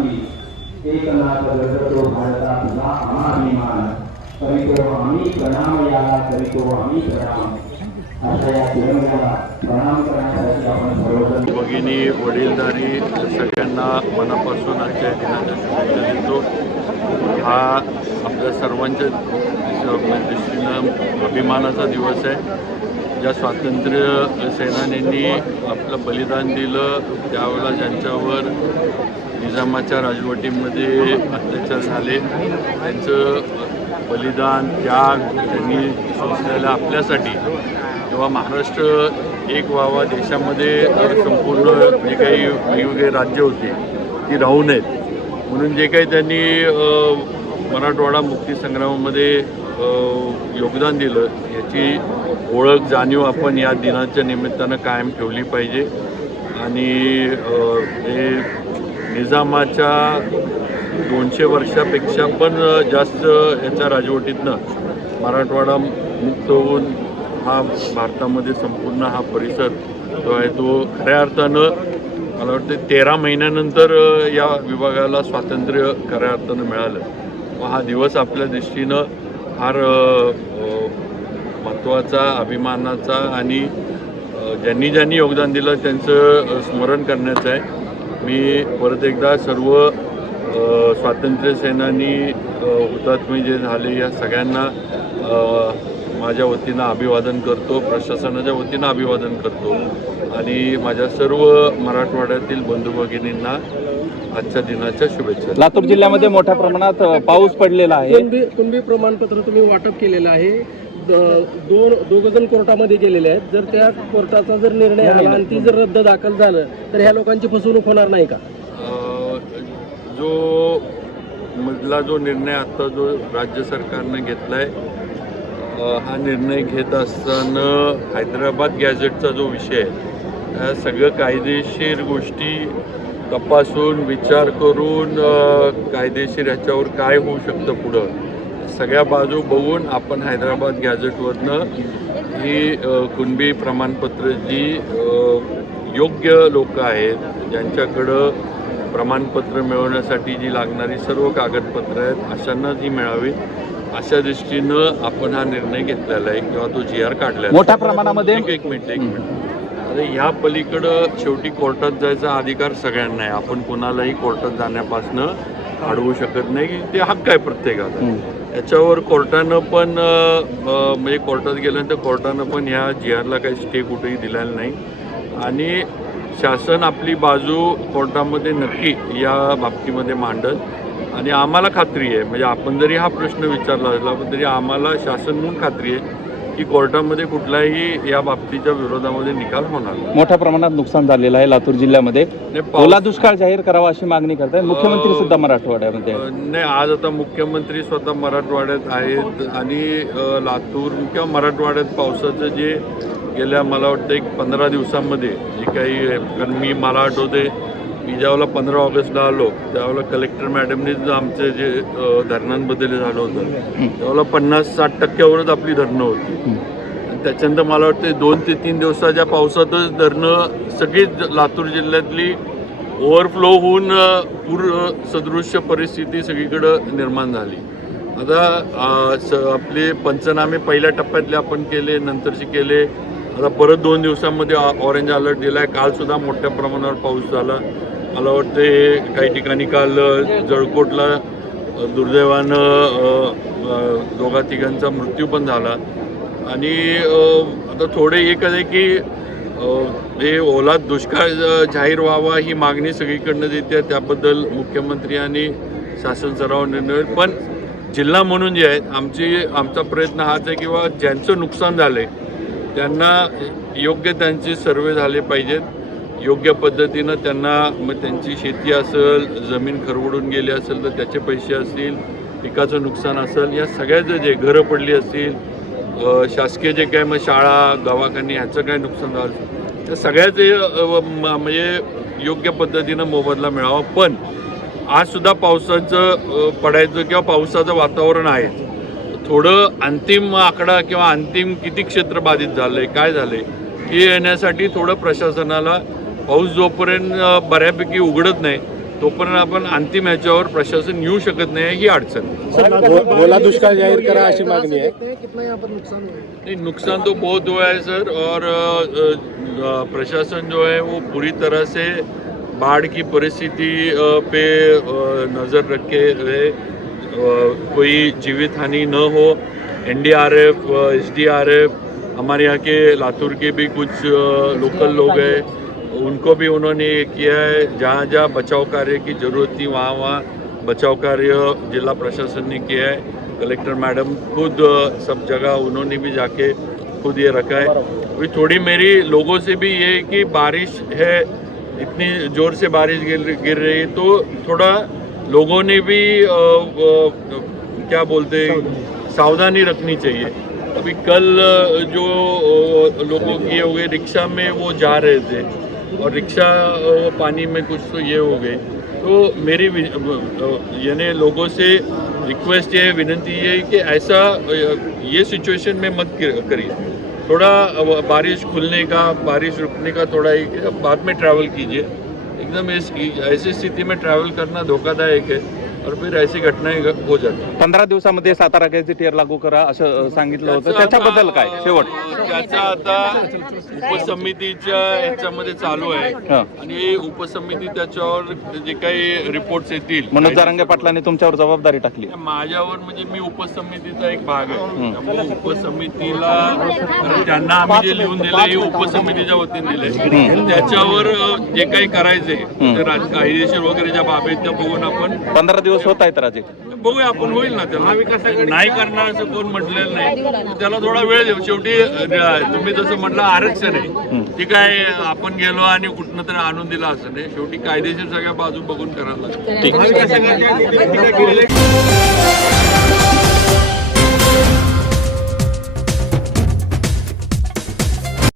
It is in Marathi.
माती एकनाथ गरजतो भारता तुझा अभिमान. करीतो आम्ही प्रणाम याला करीतो आम्ही प्रणाम. अशा या तिरंगाला प्रणाम करण्यासाठी आपण सर्वजण भगिनी वडीलधारी सगळ्यांना मनापासून आजच्या दिनाच्या शुभेच्छा देतो. हा आपल्या सर्वांच्या दृष्टीनं अभिमानाचा दिवस आहे. ज्या स्वातंत्र्य सेनानींनी आपलं बलिदान दिलं त्यावेळेला ज्यांच्यावर निजामाच्या राजवटीमध्ये अत्याचार झाले त्यांचं बलिदान त्याग त्यांनी सोसलेलं आपल्यासाठी. तेव्हा महाराष्ट्र एक व्हावा देशामध्ये संपूर्ण जे काही वेगवेगळे राज्य होते ती राहू नयेत. म्हणून जे काही त्यांनी मराठवाडा मुक्तीसंग्रामामध्ये योगदान दिलं. याची ओळख जाणीव आपण या दिनाच्या निमित्तानं कायम ठेवली पाहिजे. आणि हे निजामाच्या दोनशे वर्षापेक्षा पण जास्त याच्या राजवटीतनं मराठवाडा मुक्त होऊन हा भारतामध्ये संपूर्ण हा परिसर जो आहे तो खऱ्या अर्थानं मला वाटतं तेरा महिन्यानंतर या विभागाला स्वातंत्र्य खऱ्या अर्थानं मिळालं. व हा दिवस आपल्या दृष्टीनं फार महत्त्वाचा अभिमानाचा आणि ज्यांनी ज्यांनी योगदान दिलं त्यांचं स्मरण करण्याचं आहे. मी परत एकदा सर्व स्वातंत्र्यसेनानी स्वातंत्र्य सेनानी हुतात्मे जे झाले या सगळ्यांना माझ्या वतीनं अभिवादन करतो प्रशासनाच्या वतीनं अभिवादन करतो आणि माझ्या सर्व मराठवाड्यातील बंधू भगिनींना आजच्या दिनाच्या शुभेच्छा लातूर जिल्ह्यामध्ये मोठ्या प्रमाणात पाऊस पडलेला आहे. कुणबी कुणबी प्रमाणपत्र तुम्ही वाटप केलेलं आहे. द- दोन दोघ जण कोर्टामध्ये गेलेले आहेत. जर त्या कोर्टाचा जर निर्णय आला आणि ती जर रद्द दाखल झालं तर ह्या लोकांची फसवणूक होणार नाही का? जो मधला जो निर्णय आता जो राज्य सरकारनं घेतला आहे हा निर्णय घेत असताना हैदराबाद गॅझेटचा जो विषय आहे ह्या सगळं कायदेशीर गोष्टी तपासून विचार करून कायदेशीर ह्याच्यावर काय होऊ शकतं पुढं सगळ्या बाजू बघून आपण हैदराबाद गॅझेटवरनं ही कुणबी प्रमाणपत्र जी योग्य लोक आहेत ज्यांच्याकडं प्रमाणपत्र मिळवण्यासाठी जी लागणारी सर्व कागदपत्रं आहेत अशांना ती मिळावी अशा दृष्टीनं आपण हा निर्णय घेतलेला आहे किंवा तो जी आर काढलेला आहे. मोठ्या प्रमाणामध्ये एक एक मिनिट एक मिनिट. आता ह्या पलीकडं शेवटी कोर्टात जायचा अधिकार सगळ्यांना आहे. आपण कोणालाही कोर्टात जाण्यापासनं अडवू शकत नाही. की ते हक्क आहे प्रत्येकाचा. याच्यावर कोर्टानं पण म्हणजे कोर्टात गेल्यानंतर कोर्टानं पण ह्या जी आरला काही स्टे कुठेही दिलेला नाही. आणि शासन आपली बाजू कोर्टामध्ये नक्की या बाबतीमध्ये मांडत आणि आम्हाला खात्री आहे म्हणजे आपण जरी हा प्रश्न विचारला असला तरी आम्हाला शासन म्हणून खात्री आहे की कोर्टामध्ये कुठलाही या बाबतीच्या विरोधामध्ये निकाल होणार नाही. मोठ्या प्रमाणात नुकसान झालेलं आहे लातूर जिल्ह्यामध्ये नाही, पाऊस- ओला दुष्काळ जाहीर करावा अशी मागणी करतायत मुख्यमंत्री सुद्धा मराठवाड्यामध्ये आहेत. नाही आज आता मुख्यमंत्री स्वतः मराठवाड्यात आहेत आणि अ, लातूर किंवा मराठवाड्यात पावसाचं जे गेल्या मला वाटतं एक पंधरा दिवसामध्ये जे काही कारण मी मला आठवते मी ज्यावेळेला पंधरा ऑगस्टला आलो त्यावेळेला कलेक्टर मॅडमनीच आमचे जे धरणांबद्दल झालं होतं. त्यावेळेला पन्नास साठ टक्क्यावरच आपली धरणं होती. आणि त्याच्यानंतर मला वाटतं दोन ते तीन दिवसाच्या पावसातच धरणं सगळीच लातूर जिल्ह्यातली ओव्हरफ्लो होऊन पूर सदृश्य परिस्थिती सगळीकडं निर्माण झाली. आता स आपले पंचनामे पहिल्या टप्प्यातले आपण केले नंतरचे केले. आता परत दोन दिवसांमध्ये ऑरेंज अलर्ट दिला आहे कालसुद्धा मोठ्या प्रमाणावर पाऊस झाला. मला वाटतं हे काही ठिकाणी काल जळकोटला दुर्दैवानं दोघा तिघांचा मृत्यू पण झाला. आणि आता थोडे एक आहे की हे ओला दुष्काळ जाहीर व्हावा ही मागणी सगळीकडनं देते. त्याबद्दल मुख्यमंत्री आणि शासन सराव निर्णय पण जिल्हा म्हणून जे आहेत आमची आमचा प्रयत्न हाच आहे किंवा ज्यांचं नुकसान झालं आहे त्यांना योग्य त्यांचे सर्वे झाले पाहिजेत. योग्य पद्धतीनं त्यांना मग त्यांची शेती असेल जमीन खरवडून गेली असेल तर त्याचे पैसे असतील पिकाचं नुकसान असेल या सगळ्याचं जे घरं पडली असतील शासकीय जे काय मग शाळा दवाखाने ह्याचं काय नुकसान झालं त्या सगळ्याचे म्हणजे योग्य पद्धतीनं मोबदला मिळावा. पण आजसुद्धा पावसाचं पडायचं किंवा पावसाचं वातावरण आहे. थोडं अंतिम आकडा किंवा अंतिम किती क्षेत्र बाधित झालंय काय झालंय हे येण्यासाठी थोडं प्रशासनाला पाऊस जोपर्यंत बऱ्यापैकी उघडत नाही तोपर्यंत आपण अंतिम ह्याच्यावर प्रशासन येऊ शकत नाही ही अडचण. ओला दुष्काळ जाहीर करा अशी मागणी आहे नहीं नुकसान तो बहुत हुआ है सर और प्रशासन जो है वो पूरी तरह से बाढ़ की परिस्थिति पे नज़र रखे हुए कोई जीवित हानि न हो एनडीआरएफ एसडीआरएफ हमारे यहाँ के लातूर के भी कुछ लोकल लोग हैं, उनको भी उन्होंने ये किया है, जहाँ जहाँ बचाव कार्य की ज़रूरत थी, वहाँ वहाँ बचाव कार्य जिला प्रशासन ने किया है। कलेक्टर मैडम खुद सब जगह उन्होंने भी जाके खुद ये रखा है। अभी थोड़ी मेरी लोगों से भी ये है कि बारिश है, इतनी ज़ोर से बारिश गिर गिर रही है तो थोड़ा लोगों ने भी अ, अ, क्या बोलते सावधानी। रखनी चाहिए। अभी कल जो लोगों की हो गए रिक्शा में वो जा रहे थे और रिक्शा पानी में कुछ तो ये हो गए। तो मेरी यानी लोगों से रिक्वेस्ट ये है विनंती ये है कि ऐसा ये सिचुएशन में मत करिए। थोड़ा बारिश खुलने का बारिश रुकने का थोड़ा एक बाद में ट्रैवल कीजिए। एकदम इस ऐसी स्थिति में ट्रैवल करना धोखादायक है। और फिर ऐसी घटनाएं हो जाती पंधरा दिवसामध्ये सातारा गॅझेटियर लागू करा असं सांगितलं होतं. त्याचा त्याच्याबद्दल काय? शेवट. त्याचा आता उपसमितीच्या ह्याच्यामध्ये चालू आहे. हा. आणि उपसमिती त्याच्यावर जे काही रिपोर्ट्स येतील. मनोज जारंगे पाटलांनी तुमच्यावर जबाबदारी टाकली. माझ्यावर म्हणजे मी उपसमितीचा एक भाग आहे. त्यामुळे उपसमितीला कारण त्यांना आम्ही जे लिहून दिलं हे उपसमितीच्या वतीने दिलंय त्याच्यावर अ, जे काही करायचंय ते राज- कायदेशीर वगैरे ज्या बाबी आहेत त्या बघून आपण पंधरा दिवस होत आहेत राजे. बघूया आपण होईल ना त्याला. नाही करणार असं कोण म्हटलेलं नाही. त्याला थोडा वेळ देऊ. शेवटी तुम्ही जसं म्हटलं आरक्षण आहे. ठीक आहे आपण गेलो आणि कुठनं तरी आणून दिलं असं नाही. शेवटी कायदेशीर सगळ्या बाजू बघून करायला लागतं